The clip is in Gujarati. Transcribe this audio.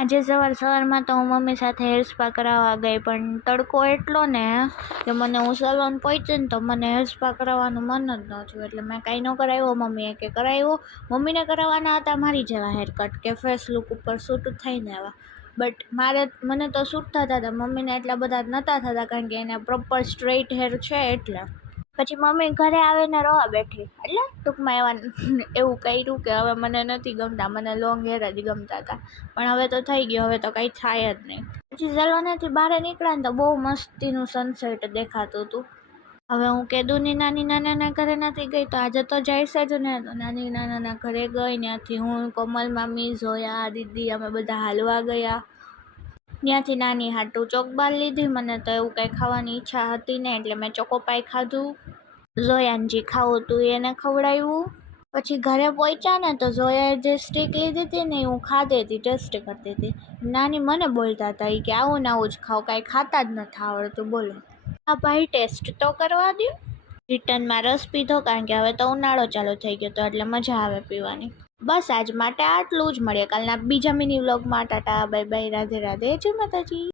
આજે સવારમાં તો હું મમ્મી સાથે હેર સ્પા કરાવવા ગઈ, પણ તડકો એટલો ને કે હું સલોન પહોંચી ને તો મને હેર સ્પા કરાવવાનું મન જ ન થયું, એટલે મેં કાંઈ ન કરાવ્યો. મમ્મીએ કે કરાવ્યો. મમ્મીને કરાવવાના હતા મારી જેવા હેરકટ કે ફેસ લુક ઉપર સૂટ થાય ને એવા, બટ મને તો સૂટ થતા હતા, મમ્મીને એટલા બધા જ નહોતા થતા, કારણ કે એને પ્રોપર સ્ટ્રેઇટ હેર છે એટલે. પછી મમ્મી ઘરે આવીને રોવા બેઠી, એટલે ટૂંકમાં એવું કર્યું કે હવે મને નથી ગમતા, મને લોંગ હેર જ ગમતા હતા, પણ હવે તો થઈ ગયો, હવે તો કંઈ થાય જ નહીં. પછી સલોનેથી બહાર નીકળ્યા ને તો બહુ મસ્તીનું સનસેટ દેખાતું હતું. હવે હું કેદુની નાની નાનાના ઘરે નથી ગઈ, તો આજે તો જઈશ જ ને. તો નાની નાનાના ઘરે ગઈ, ત્યાંથી હું, કોમલ મામી, ઝોયા, દીદી અમે બધા હાલવા ગયા. ત્યાંથી નાની હાટું ચોકબાર લીધી. મને તો એવું કંઈ ખાવાની ઈચ્છા હતી ને, એટલે મેં ચોકોપાઈ ખાધું. ઝોયાને જે ખાવું હતું એને ખવડાવ્યું. પછી ઘરે પહોંચ્યા ને તો ઝોયાએ જે સ્ટીક લીધી હતી ને એ હું ખાધી હતી, ટેસ્ટ કરતી હતી. નાની મને બોલતા હતા એ કે આવું ને આવું જ ખાઓ, કાંઈ ખાતા જ નથી આવડતું. બોલો હા ભાઈ, ટેસ્ટ તો કરવા દો. રિટર્નમાં રસ પીધો, કારણ કે હવે તો ઉનાળો ચાલુ થઈ ગયો હતો, એટલે મજા આવે પીવાની. બસ આજ માટે આટલું જ. મળીએ કાલના બીજા મિની વ્લોગમાં. ટાટા બાય બાય, રાધે રાધે, જય માતાજી.